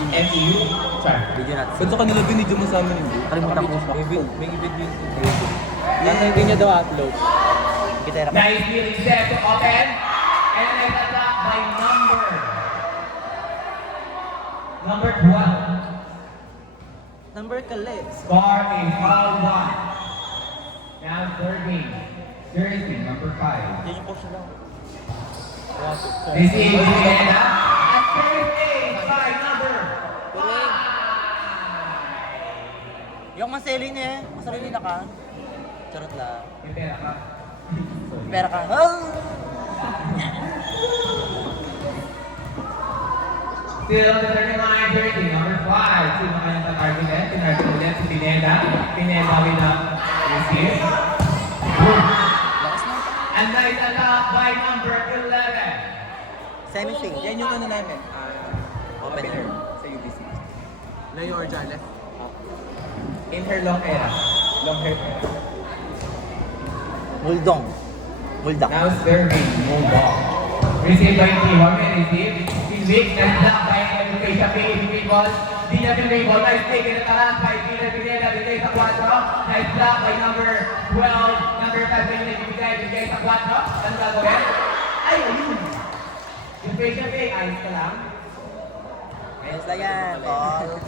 MU. Sorry. Video natin. Ba't sa kanila binidyo mo sa amin hindi? Kalimutan ko. May event yun. Yan na hindi niya daw upload. Kita hirap. Nice feeling set to open. And then it's attacked by number 12. Number kali. Score is foul 1. Now serving. Jersey number 5. Yan yung post lang. Receive Pineda. And serving by number 5. Yung masali niya, masarili na ka. Charot lang. Yung pera ka. Pera ka. Oh! Still on the 39 jersey, number 5. Sino kayang tatargetin? Tinarget ulit si Pineda. Pineda with the receive. And nice attack by number 11. Semi-fade. Yan yung ano namin. Opener. Sa UBC. Leo Orjales. In her long era. Long hair. Muldong. Muldak. Now serving, move on. Received by T1, may receive. Pinwick, nice block by Education P. Pinwick, di niya pinwick ball. Nice take, inatalas by Peter Pineda. Bigay sa 4. Nice block by number 12. Number 5, bigay sa 4. Ano gagawin? Ay, ayun! Yung patient P, ayos ka lang. Ayos na yan. Call.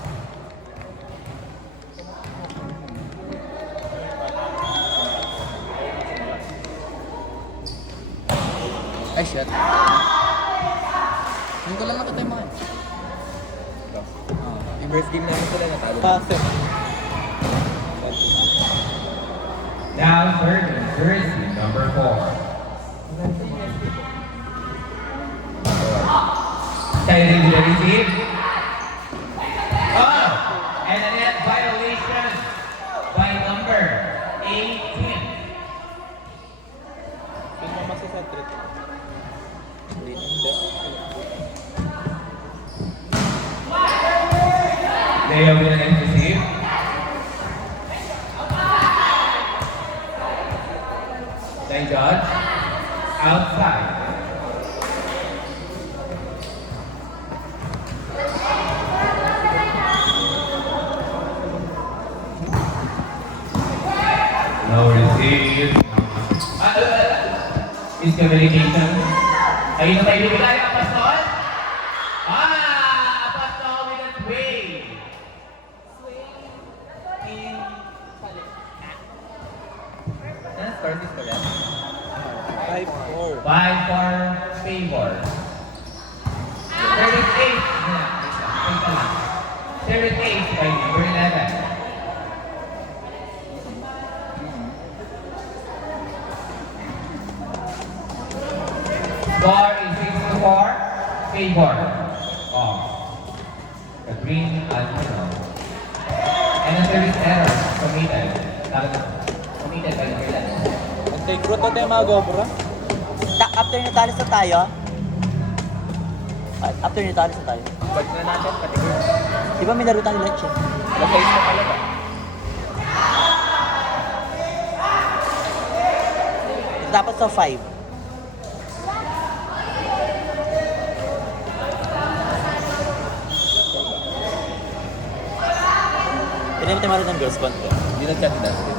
Ay, shit. Hindi ko lang nakita yung mga. Yung first game namin sila natalo. Pasok. Now serving, jersey number 4. Sending to the receive. Oh! And a net violation by number 18. Sino masasetrit? Leo with the net receive. Thank God. Outside. No receive. Miscommunication. Ayun na tayo bibigay. Apostol? Apostol with a swing. Ano score this ko yan? 5-4. 5 for favor. 38. Ito lang. 38 by number 11. Score is 6-4. Favor. Oh. The green and yellow. And a service error committed. Committed by number 11. Take root o tayo mga gobra? After natalis na tayo? After natalis na tayo? Balik na natin, patigil. Di ba may laro tayo leche? Nag-face na pala ba? Dapat sa 5. Pwede mo tayo maroon ng girls' bond ko. Hindi nag-chat si Dustin.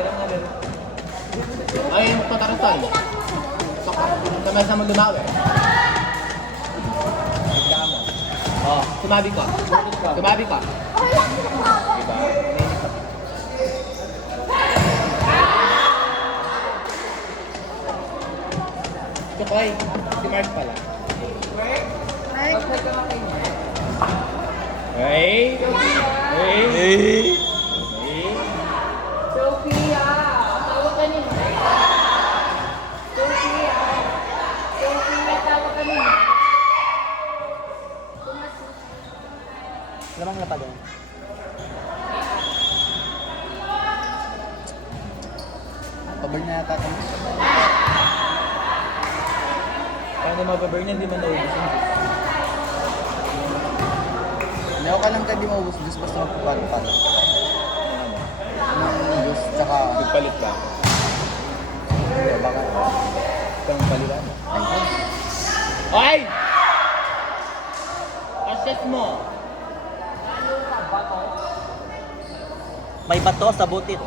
Kailan nga rin? Ay, patarantoy. Sama-sama lumawi. Reklamo. Oh, tumabi ka. Tumabi ka. Diba? Chokoy, si Mark pala. Hey! Hey! Hey! Sophia! Tawag ka nila. Sophia! Sophia, tawag ka nila. Lamang na pa doon. Paburn na yata kami. Paano mababurn yan, hindi man naubos yun. Hindi ako lang tayo di maubos. Diyos basta magpapalo-palo. Diyos tsaka... Nagpalit ba? Baka... Itang palitan. Ay, Ay! Assess mo! may bato sa butit.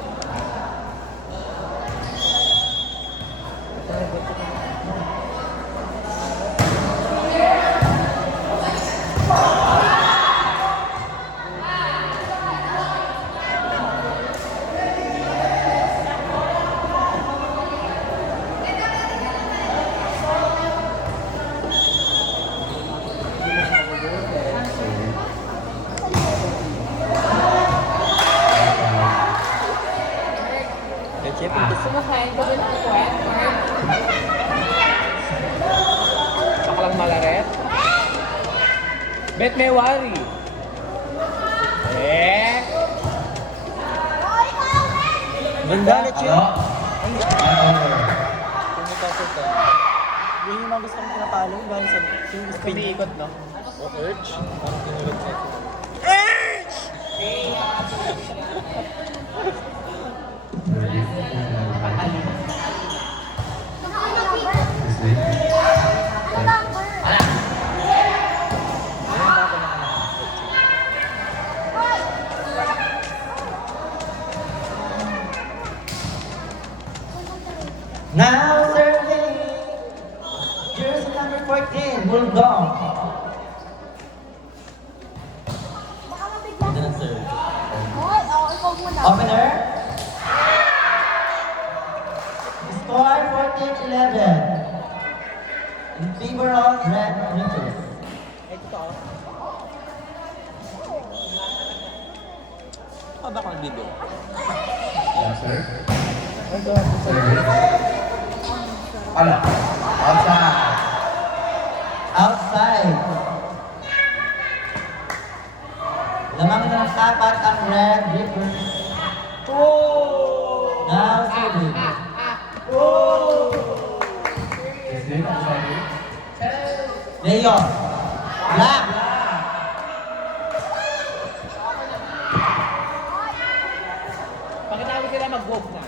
Sumakain ka ba ng kwet? Baka lang malaret. Bet may worry. Eh? Ganda na siya. Ano? Yun yung mga gusto kong pinapalo. Galing sa... Yung gusto niya. Piniikot, no? O urge? Parang tinulog sa ito. Now serving jersey number 14, Bulldog. Ganda ng serve. Opener. Score 14-11 in favor of Red Winters. Ah, baka nag-video. Yes, sir. Ano? Outside. Outside. Lamang ng apat ang Red Rippers. Now serving. Is it outside? Leo. Black. Pakitawag sila mag-walk na.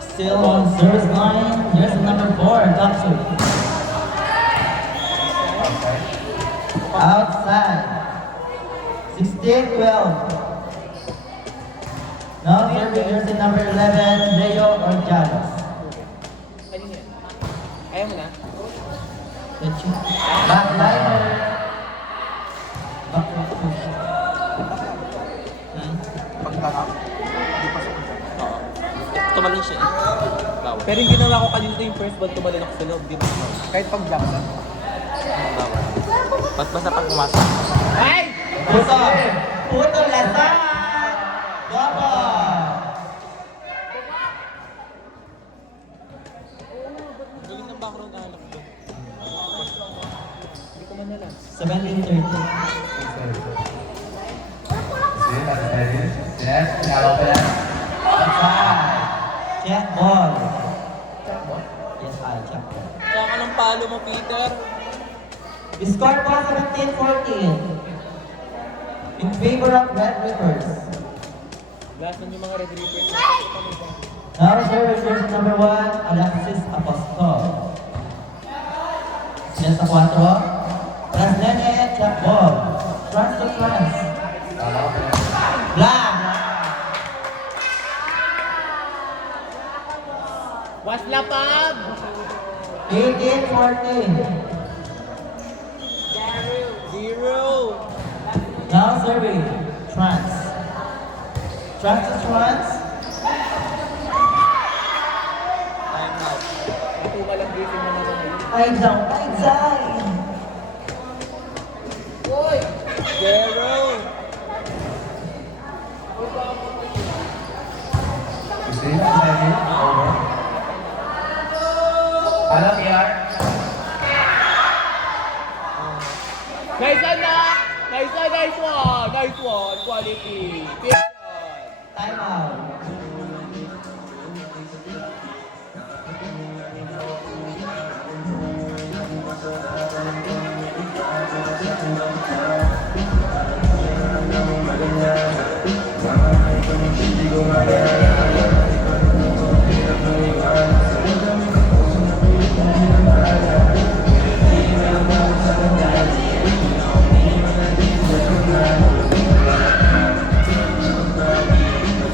Still on service line. Jersey number 4, Daksu. Outside. 16-12. Now serving jersey number 11, Leo Orjalos. Kanina yan. Ayaw mo na? Backliner. Back push. Pagkakap. Hindi pa sa Oo. Tumalon siya eh. Bawal. Pero yung ginawa ko kanina yung first ball, tumalon ako sa loob. Di ba? Kahit pag block na. Bawal. Ba't basta pag pumasok? Ay! Puto. Puto Lazar. Double. Galing ng background na alam ko. Hindi ko man alam. 17-13. Is it outside? Yes, pinalo pa yan. Outside. Check ball. Yes, check ball. Saan ka ng palo mo, Peter? Score po 17-14. In favor of Red Rippers. Last yung mga Red Reapers. Now service jersey number 1, Alexis Apostol. Yes, 4. Tras Nene, check ball. France to France. Pinalo pa yan. Black. Wasla Pab! 18-14. Zero! Now serving. Trans. Trans to trans. Time out. Ito walang briefing na naman ngayon. Ay, down. Ay, down. Uy! Zero! Receive, second, over. Alam, ER. Nice one na! Nice one, nice one! Nice one! Quality! Period! Time out.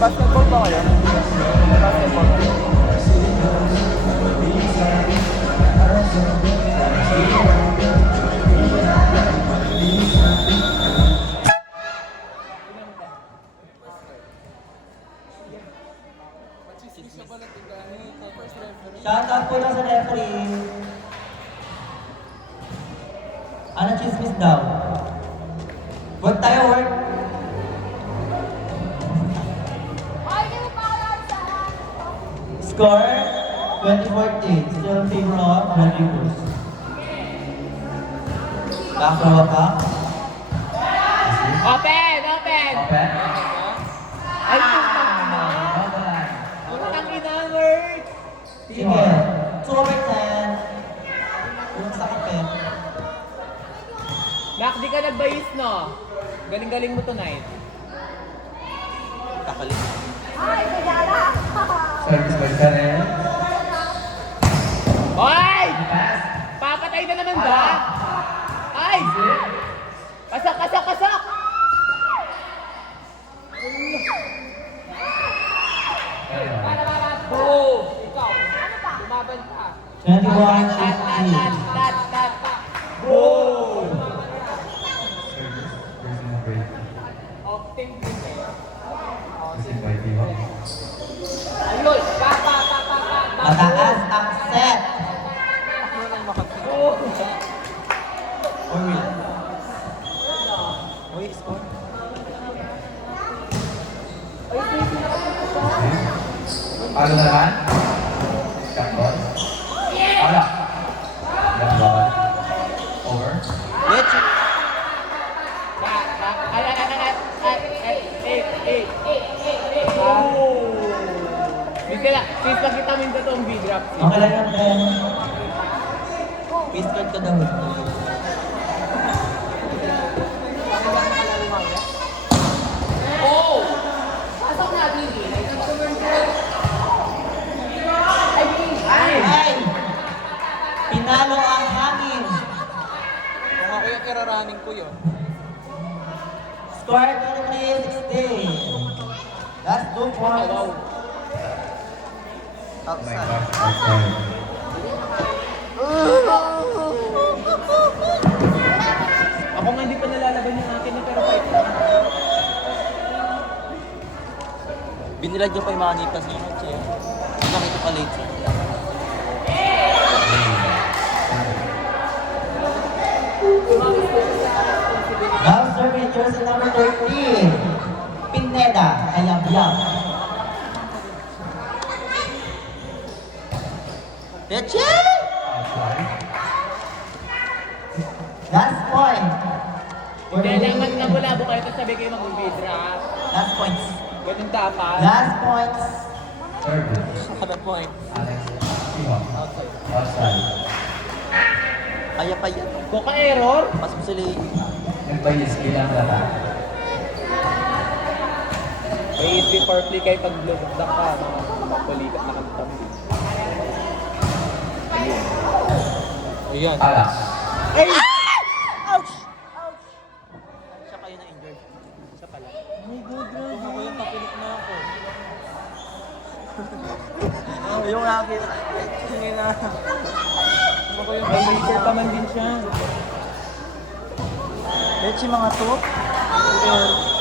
Basketball ba kayo? Basketball. Shout out po lang sa referee. Ano chismis daw? Good tayo, work. Score 2014. Still in favor of Red Rivers. Back row pa. Open! Open! Open. Ay, putang ina! Open. Putang ina, word! Sige. 2 over 10. Yung sa kapit. Nak, di ka nagbayis, no? Galing-galing mo tonight. Kakalit. Service by Chanel. Hoy! Pass. Papatay na naman ba? Ay! Kasak, kasak, kasak! Oh! Ikaw! Lumaban ka! 21 Tat, tat, 15. tat, tat, tat! Oh! Service. Person number 8. Opting din eh. Receive by Tiwa. Ayun! Pa, pa, pa, pa, pa, pa. Mataas ang set. Oh! Or will? Uy, score. Ano na lang? Cut ball. Ala. Cut ball. Over. Let's Ay, ay, ay, ay, ay, ay, ay, ay, ay. Please lang kita minta tong B-drop. Okay lang yan, Ben. Peace card ka daw. Oh! Pasok na, Bibi. Ay, Bibi. Ay! Pinalo ang hangin. Kung ako yung kararaning ko yun. Score 23-16. That's 2 points. Oh my gosh. Outside. Ako nga hindi pa nalalaban yung akin pero fight lang. Binilad niyo pa yung mga nitas niyo. Siya. Nakita pa late. Now serving jersey number 13. Pineda Ayabyab. Leche! Outside. Last point. For the Hindi naman winning- nabulabo kayo tapos sabi kayo mag-B-drop. Last points. Ganun dapat. Last points. Service. Saka point. Alex. Tiwa. Outside. Kaya pa yan. Coca error? Pasok sa late. Nagbayis bilang lata. May easy for play kayo pag lumagdak ka. Balikat na kami. Ayan. Ala. Ay! Ouch! Ouch! Siya kayo na injured. Siya pala. Oh my God, grabe. Yung akin. Tingin na. May t-shirt naman din siya. Let's mga to.